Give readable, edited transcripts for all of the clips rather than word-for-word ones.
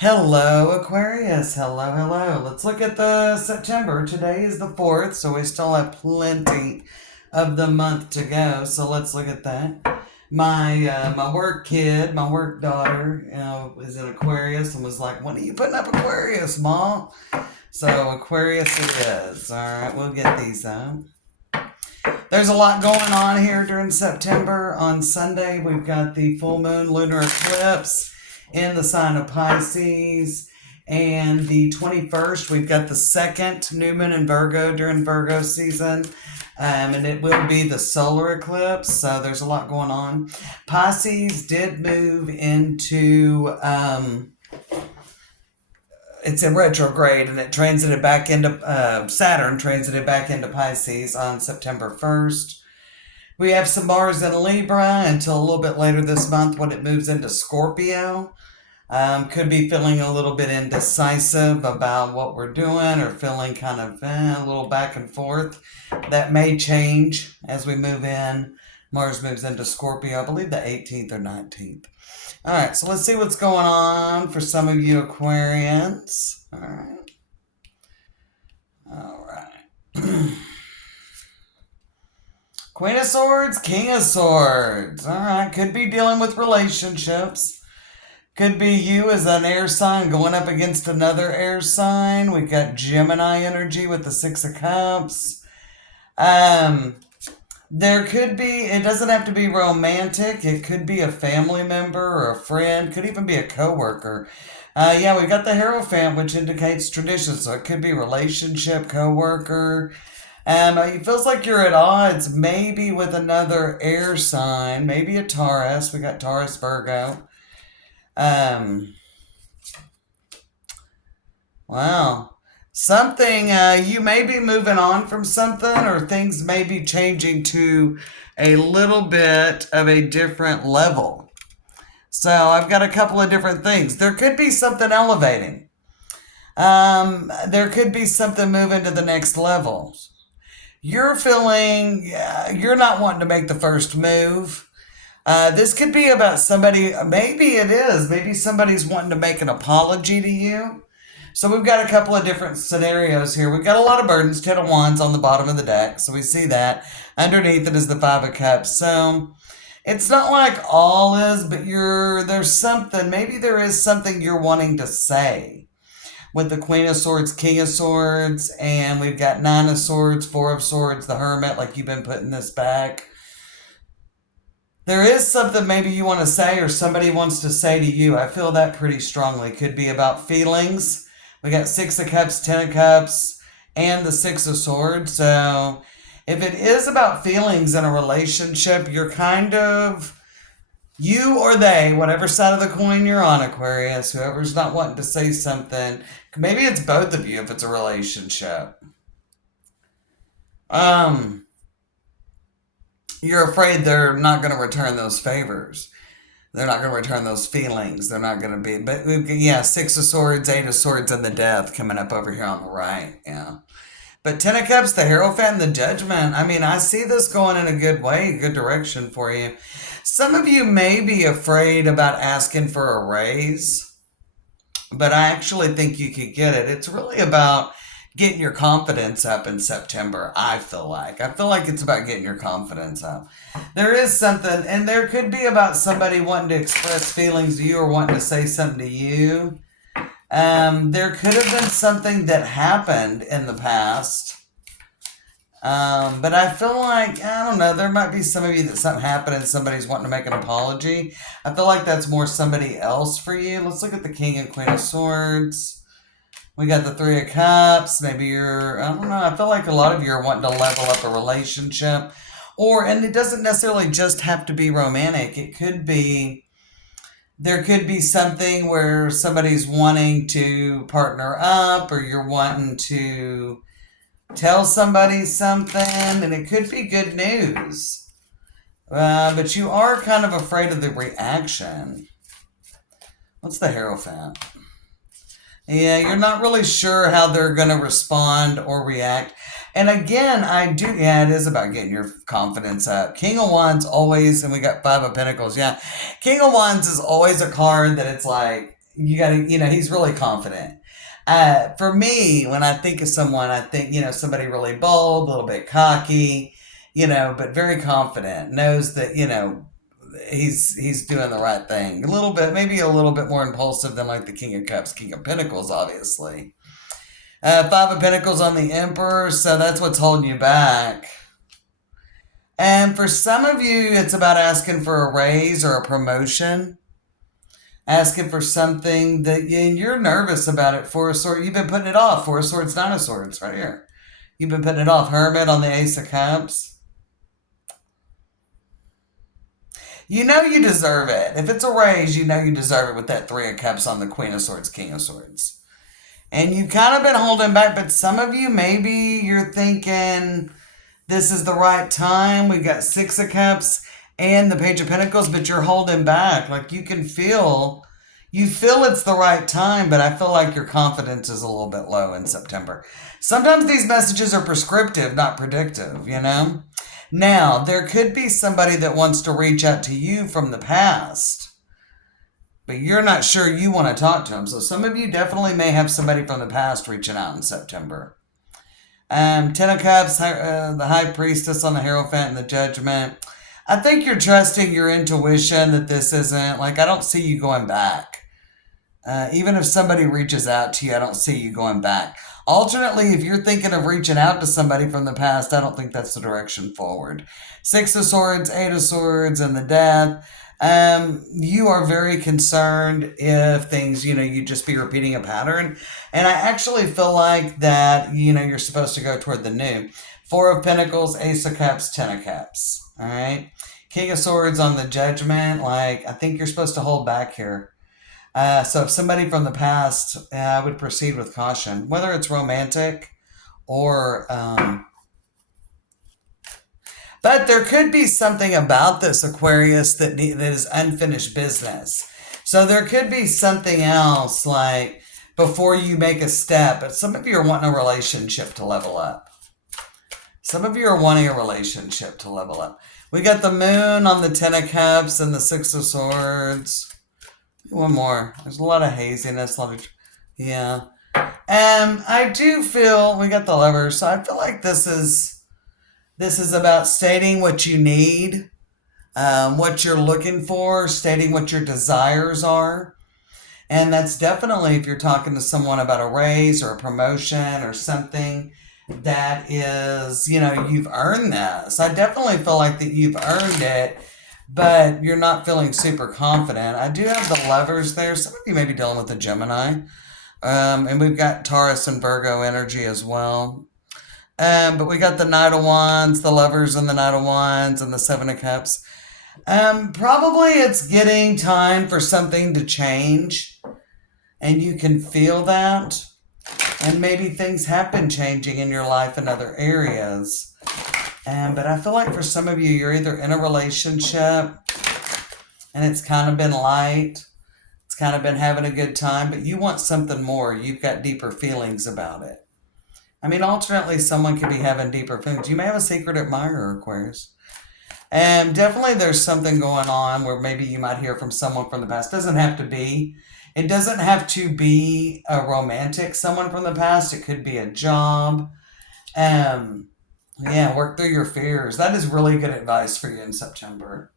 Hello, Aquarius. Hello, hello. Let's look at the September. Today is the 4th, so we still have plenty of the month to go. So let's look at that. My work kid, my work daughter, is in Aquarius and was like, "When are you putting up Aquarius, Mom?" So Aquarius it is. All right, we'll get these up. There's a lot going on here during September. On Sunday, we've got the full moon lunar eclipse in the sign of Pisces. And the 21st, we've got the second new moon in Virgo during Virgo season. And it will be the solar eclipse. So there's a lot going on. Pisces did move into it's in retrograde, and it transited back into Saturn transited back into Pisces on September 1st. We have some Mars in Libra until a little bit later this month when it moves into Scorpio. Could be feeling a little bit indecisive about what we're doing, or feeling kind of a little back and forth. That may change as we move in. Mars moves into Scorpio, I believe the 18th or 19th. All right, so let's see what's going on for some of you Aquarians. All right. All right. Queen of Swords, King of Swords. All right, could be dealing with relationships. Could be you as an air sign going up against another air sign. We've got Gemini energy with the Six of Cups. There could be, it doesn't have to be romantic. It could be a family member or a friend. Could even be a coworker. Yeah, we got the Hierophant, which indicates tradition. So it could be relationship, coworker. It feels like you're at odds maybe with another air sign. Maybe a Taurus. We got Taurus, Virgo. Wow. Something, you may be moving on from something, or things may be changing to a little bit of a different level. So I've got a couple of different things. There could be something elevating. There could be something moving to the next level. You're feeling, you're not wanting to make the first move. This could be about somebody, maybe it is, maybe somebody's wanting to make an apology to you. So we've got a couple of different scenarios here. We've got a lot of burdens, Ten of Wands on the bottom of the deck. So we see that. Underneath it is the Five of Cups. So it's not like all is, but there's something, maybe there is something you're wanting to say. With the Queen of Swords, King of Swords, and we've got Nine of Swords, Four of Swords, the Hermit, like you've been putting this back. There is something maybe you want to say, or somebody wants to say to you. I feel that pretty strongly. Could be about feelings. We got Six of Cups, Ten of Cups, and the Six of Swords. So if it is about feelings in a relationship, you're kind of, you or they, whatever side of the coin you're on, Aquarius, whoever's not wanting to say something, maybe it's both of you if it's a relationship. You're afraid they're not going to return those favors. They're not going to return those feelings. They're not going to be. But yeah, Six of Swords, Eight of Swords, and the Death coming up over here on the right. Yeah. But Ten of Cups, the Hierophant, and the Judgment. I mean, I see this going in a good way, a good direction for you. Some of you may be afraid about asking for a raise, but I actually think you could get it. It's really about getting your confidence up in September, I feel like. I feel like it's about getting your confidence up. There is something, and there could be about somebody wanting to express feelings to you or wanting to say something to you. There could have been something that happened in the past. But I feel like, I don't know, there might be some of you that something happened and somebody's wanting to make an apology. I feel like that's more somebody else for you. Let's look at the King and Queen of Swords. We got the Three of Cups. Maybe you're, I don't know, I feel like a lot of you are wanting to level up a relationship. And it doesn't necessarily just have to be romantic. It could be, there could be something where somebody's wanting to partner up, or you're wanting to tell somebody something, and it could be good news. But you are kind of afraid of the reaction. What's the Hierophant? Yeah, you're not really sure how they're going to respond or react. And again, it is about getting your confidence up. King of Wands always, and we got Five of Pentacles. Yeah, King of Wands is always a card that it's like, you got to, he's really confident. For me, when I think of someone, I think, somebody really bold, a little bit cocky, but very confident, knows that, he's doing the right thing. A little bit, maybe a little bit more impulsive than like the King of Cups, King of Pentacles, obviously. Five of Pentacles on the Emperor, so that's what's holding you back. And for some of you, it's about asking for a raise or a promotion, asking for something that you're nervous about it. Four of Swords, you've been putting it off. Four of Swords, Nine of Swords, right here. You've been putting it off. Hermit on the Ace of Cups. You know you deserve it. If it's a raise, you know you deserve it with that Three of Cups on the Queen of Swords, King of Swords. And you've kind of been holding back, but some of you, maybe you're thinking this is the right time. We've got Six of Cups and the Page of Pentacles, but you're holding back. Like you feel it's the right time, but I feel like your confidence is a little bit low in September. Sometimes these messages are prescriptive, not predictive, Now, there could be somebody that wants to reach out to you from the past, but you're not sure you want to talk to them. So some of you definitely may have somebody from the past reaching out in September. Ten of Cups, the High Priestess on the Hierophant and the Judgment. I think you're trusting your intuition that this isn't, I don't see you going back. Even if somebody reaches out to you, I don't see you going back. Alternately, if you're thinking of reaching out to somebody from the past, I don't think that's the direction forward. Six of Swords, Eight of Swords, and the Death. You are very concerned if things, you just be repeating a pattern. And I actually feel like that, you're supposed to go toward the new. Four of Pentacles, Ace of Cups, Ten of Cups. All right. King of Swords on the Judgment. I think you're supposed to hold back here. So if somebody from the past, I would proceed with caution, whether it's romantic or, but there could be something about this Aquarius that is unfinished business. So there could be something else before you make a step, but some of you are wanting a relationship to level up. Some of you are wanting a relationship to level up. We got the Moon on the Ten of Cups and the Six of Swords. One more. There's a lot of haziness. Yeah. I do feel we got the Lovers. So I feel like this is about stating what you need, what you're looking for, stating what your desires are. And that's definitely if you're talking to someone about a raise or a promotion or something that is, you've earned this. I definitely feel like that you've earned it, but you're not feeling super confident. I do have the Lovers there. Some of you may be dealing with the Gemini. And we've got Taurus and Virgo energy as well. But we got the Knight of Wands, the Lovers and the Knight of Wands, and the Seven of Cups. Probably it's getting time for something to change. And you can feel that. And maybe things have been changing in your life in other areas. But I feel like for some of you, you're either in a relationship and it's kind of been light. It's kind of been having a good time, but you want something more. You've got deeper feelings about it. I mean, alternately, someone could be having deeper feelings. You may have a secret admirer, Aquarius. And definitely there's something going on where maybe you might hear from someone from the past. Doesn't have to be. It doesn't have to be a romantic someone from the past. It could be a job. Yeah, work through your fears. That is really good advice for you in September.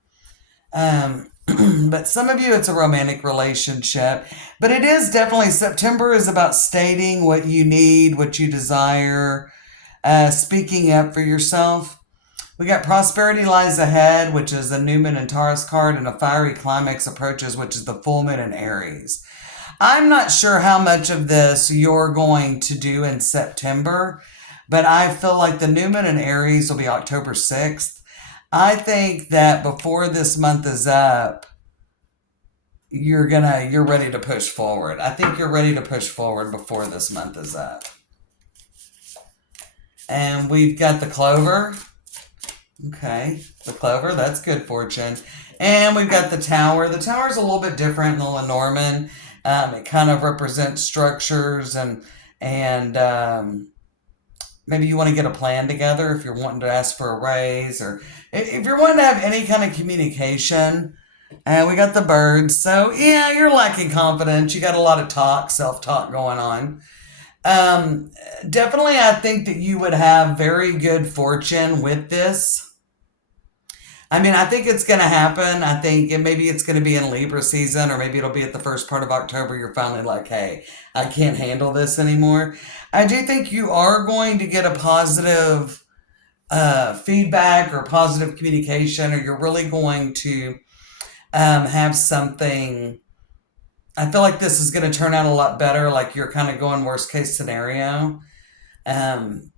But some of you, it's a romantic relationship. But it is definitely, September is about stating what you need, what you desire, speaking up for yourself. We got Prosperity Lies Ahead, which is a New Moon and Taurus card, and a Fiery Climax Approaches, which is the Full Moon in Aries. I'm not sure how much of this you're going to do in September, but I feel like the New Moon in Aries will be October 6th. I think that before this month is up, you're ready to push forward. I think you're ready to push forward before this month is up. And we've got the Clover. Okay, the Clover, that's good fortune. And we've got the Tower. The Tower is a little bit different than the Lenormand. It kind of represents structures and maybe you want to get a plan together if you're wanting to ask for a raise, or if you're wanting to have any kind of communication And we got the birds. So, yeah, you're lacking confidence. You got a lot of self talk going on. Um, Definitely, I think that you would have very good fortune with this. I mean, I think it's going to happen. I think and maybe it's going to be in Libra season, or maybe it'll be at the first part of October. You're finally like, hey, I can't handle this anymore. I do think you are going to get a positive feedback or positive communication, or you're really going to have something. I feel like this is going to turn out a lot better. Like you're kind of going worst case scenario. Um,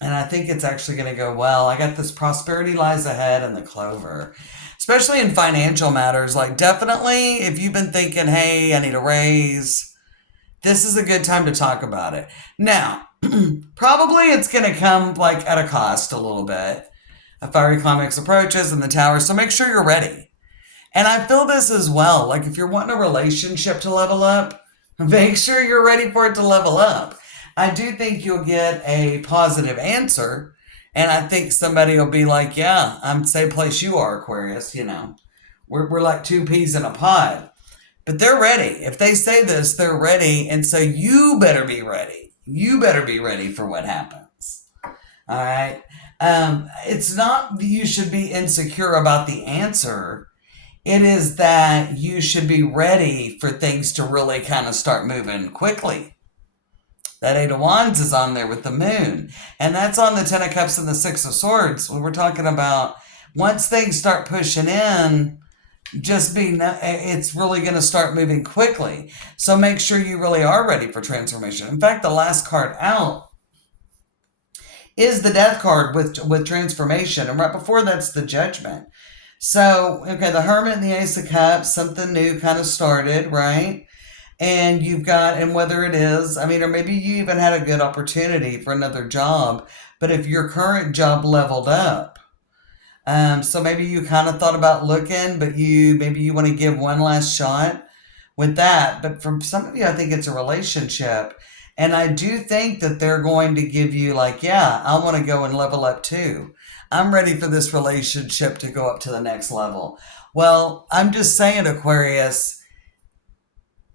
and I think it's actually going to go well. I got this prosperity lies ahead and the clover, especially in financial matters. Like, definitely, if you've been thinking, hey, I need a raise, this is a good time to talk about it. Now, probably it's going to come like at a cost a little bit. A fiery climax approaches in the tower, so make sure you're ready. And I feel this as well. Like, if you're wanting a relationship to level up, make sure you're ready for it to level up. I do think you'll get a positive answer. And I think somebody will be like, yeah, I'm the same place you are, Aquarius. We're like two peas in a pod. But they're ready. If they say this, they're ready. And so you better be ready. You better be ready for what happens. All right. It's not that you should be insecure about the answer. It is that you should be ready for things to really kind of start moving quickly. That Eight of Wands is on there with the moon. And that's on the Ten of Cups and the Six of Swords. When we're talking about once things start pushing in, it's really going to start moving quickly. So make sure you really are ready for transformation. In fact, the last card out is the Death card with transformation. And right before that's the Judgment. So, okay, the Hermit and the Ace of Cups, something new kind of started, right? And you've got, and whether it is, I mean, or maybe you even had a good opportunity for another job, but if your current job leveled up, so maybe you kind of thought about looking, but maybe you want to give one last shot with that. But for some of you, I think it's a relationship. And I do think that they're going to give you like, yeah, I want to go and level up too. I'm ready for this relationship to go up to the next level. Well, I'm just saying, Aquarius,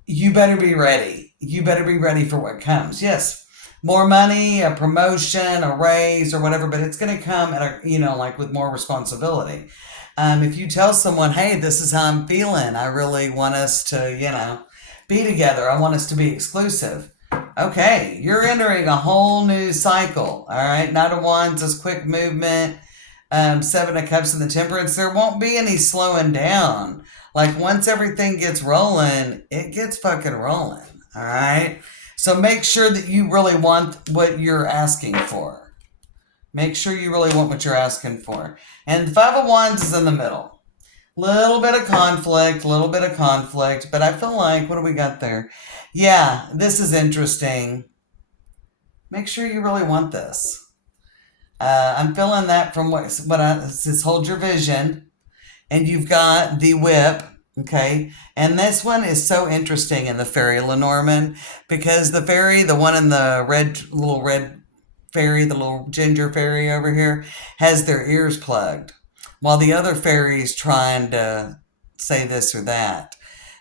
you better be ready. You better be ready for what comes. Yes, more money, a promotion, a raise, or whatever, but it's going to come at like with more responsibility. If you tell someone, hey, this is how I'm feeling, I really want us to, be together. I want us to be exclusive. Okay, you're entering a whole new cycle. All right, Knight of Wands is quick movement. Seven of Cups and the Temperance. There won't be any slowing down. Like once everything gets rolling, it gets fucking rolling. All right. So make sure that you really want what you're asking for. Make sure you really want what you're asking for. And the Five of Wands is in the middle. Little bit of conflict, but I feel like, what do we got there? Yeah, this is interesting. Make sure you really want this. I'm feeling that from what it says, hold your vision. And you've got the whip, okay? And this one is so interesting in the fairy Lenormand, because the fairy, the one in the little red fairy, the little ginger fairy over here, has their ears plugged, while the other fairy's trying to say this or that.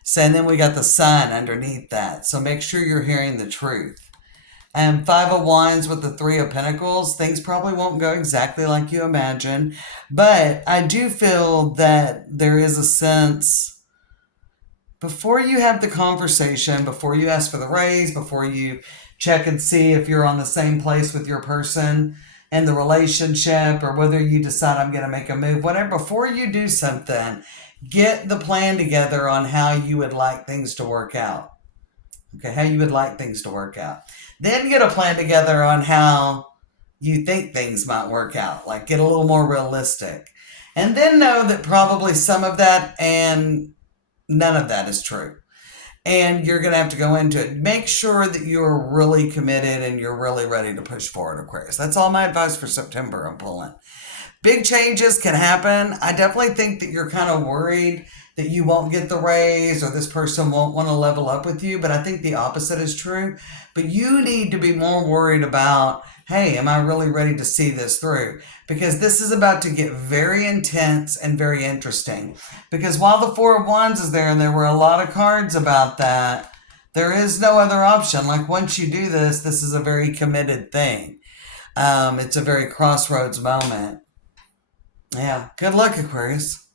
So, and then we got the sun underneath that. So make sure you're hearing the truth. And Five of Wands with the Three of Pentacles, things probably won't go exactly like you imagine. But I do feel that there is a sense, before you have the conversation, before you ask for the raise, before you check and see if you're on the same place with your person in the relationship, or whether you decide I'm going to make a move, whatever, before you do something, get the plan together on how you would like things to work out. Okay, how you would like things to work out. Then get a plan together on how you think things might work out. Like, get a little more realistic. And then know that probably some of that and none of that is true. And you're going to have to go into it. Make sure that you're really committed and you're really ready to push forward, Aquarius. That's all my advice for September I'm pulling. Big changes can happen. I definitely think that you're kind of worried that you won't get the raise or this person won't want to level up with you. But I think the opposite is true. But you need to be more worried about, hey, am I really ready to see this through? Because this is about to get very intense and very interesting. Because while the Four of Wands is there, and there were a lot of cards about that, there is no other option. Like once you do this, this is a very committed thing. It's a very crossroads moment. Yeah. Good luck, Aquarius.